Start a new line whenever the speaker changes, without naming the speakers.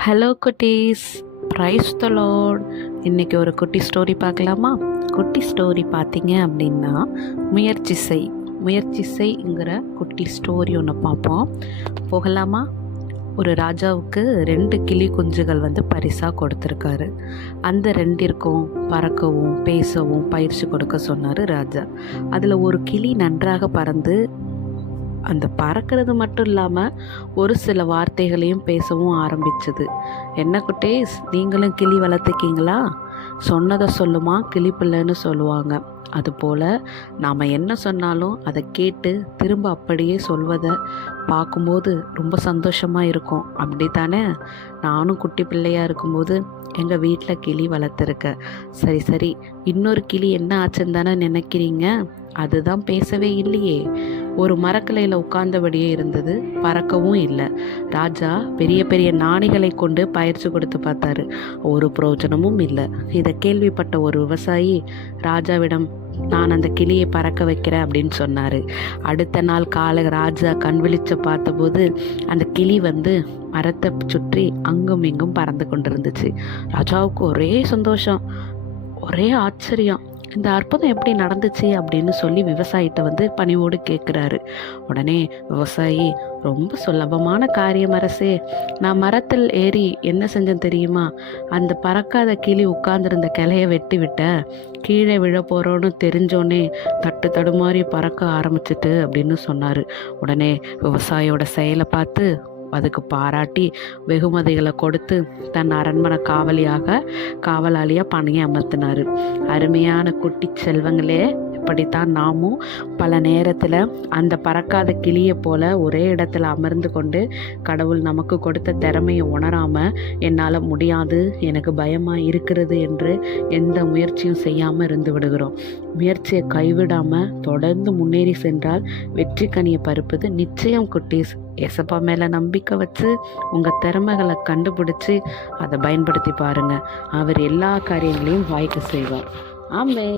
Hello குட்டீஸ். Price the Lord இன்றைக்கி ஒரு குட்டி ஸ்டோரி பார்க்கலாமா? குட்டி ஸ்டோரி பார்த்தீங்க அப்படின்னா முயற்சி செய். முயற்சி செய்ங்கிற குட்டி ஸ்டோரி ஒன்று பார்ப்போம். போகலாமா? ஒரு ராஜாவுக்கு ரெண்டு கிளி குஞ்சுகள் வந்து பரிசாக கொடுத்துருக்காரு. அந்த ரெண்டிற்கும் பறக்கவும் பேசவும் பயிற்சி கொடுக்க சொன்னார் ராஜா. அதில் ஒரு கிளி நன்றாக பறந்து அந்த பறக்கிறது மட்டும் இல்லாமல் ஒரு சில வார்த்தைகளையும் பேசவும் ஆரம்பிச்சது. என்ன குட்டேஸ் நீங்களும் கிளி வளர்த்துக்கீங்களா சொன்னதை சொல்லுமா கிளி பிள்ளைன்னு சொல்லுவாங்க. அதுபோல் நாம் என்ன சொன்னாலும் அதை கேட்டு திரும்ப அப்படியே சொல்வதை பார்க்கும்போது ரொம்ப சந்தோஷமாக இருக்கும். அப்படி தானே நானும் குட்டி பிள்ளையாக இருக்கும்போது எங்கள் வீட்டில் கிளி வளர்த்துருக்கேன் சரி சரி இன்னொரு கிளி என்ன ஆச்சுன்னு தானே நினைக்கிறீங்க? அதுதான் பேசவே இல்லையே. ஒரு மரக்கிளையில் உட்கார்ந்தபடியே இருந்தது. பறக்கவும் இல்லை. ராஜா பெரிய பெரிய நாணிகளை கொண்டு பயிற்சி கொடுத்து பார்த்தாரு. ஒரு பிரயோஜனமும் இல்லை. இதை கேள்விப்பட்ட ஒரு விவசாயி ராஜாவிடம் நான் அந்த கிளியை பறக்க வைக்கிறேன் அப்படின்னு சொன்னார். அடுத்த நாள் காலை ராஜா கண் விழிச்சு பார்த்தபோது அந்த கிளி வந்து மரத்தை சுற்றி அங்கும் இங்கும் பறந்து கொண்டிருந்துச்சு. ராஜாவுக்கு ஒரே சந்தோஷம். ஒரே ஆச்சரியம். இந்த அற்புதம் எப்படி நடந்துச்சு அப்படின்னு சொல்லி விவசாயிகிட்ட வந்து பணிவோடு கேட்குறாரு உடனே விவசாயி ரொம்ப சுலபமான காரியம் அரசே. நான் மரத்தில் ஏறி என்ன செஞ்சேன் தெரியுமா? அந்த பறக்காத கிளி உட்கார்ந்துருந்த கிளைய வெட்டி விட்டேன். கீழே விழ போகிறோன்னு தெரிஞ்சோன்னே தட்டு தடுமாறி பறக்க ஆரம்பிச்சிட்டு அப்படின்னு சொன்னார். உடனே விவசாயியோட செயலை பார்த்து அதுக்கு பாராட்டி வெகுமதிகளை கொடுத்து தன் அரண்மனை காவலியாக காவலாளியாக பணியை அமர்த்தினார். அருமையான குட்டி செல்வங்களே இப்படித்தான் நாமும் பல நேரத்தில் அந்த பறக்காத கிளியை போல ஒரே இடத்துல அமர்ந்து கொண்டு கடவுள் நமக்கு கொடுத்த திறமையை உணராமல் என்னால் முடியாது எனக்கு பயமாக இருக்கிறது என்று எந்த முயற்சியும் செய்யாமல் இருந்து விடுகிறோம். முயற்சியை கைவிடாமல் தொடர்ந்து முன்னேறி சென்றால் வெற்றி கனியை பருப்பது நிச்சயம் குட்டீஸ். எசப்பா மேலே நம்பிக்கை வச்சு உங்கள் திறமைகளை கண்டுபிடிச்சி அதை பயன்படுத்தி பாருங்கள் அவர் எல்லா காரியங்களையும் வாய்க்க செய்வார். ஆமே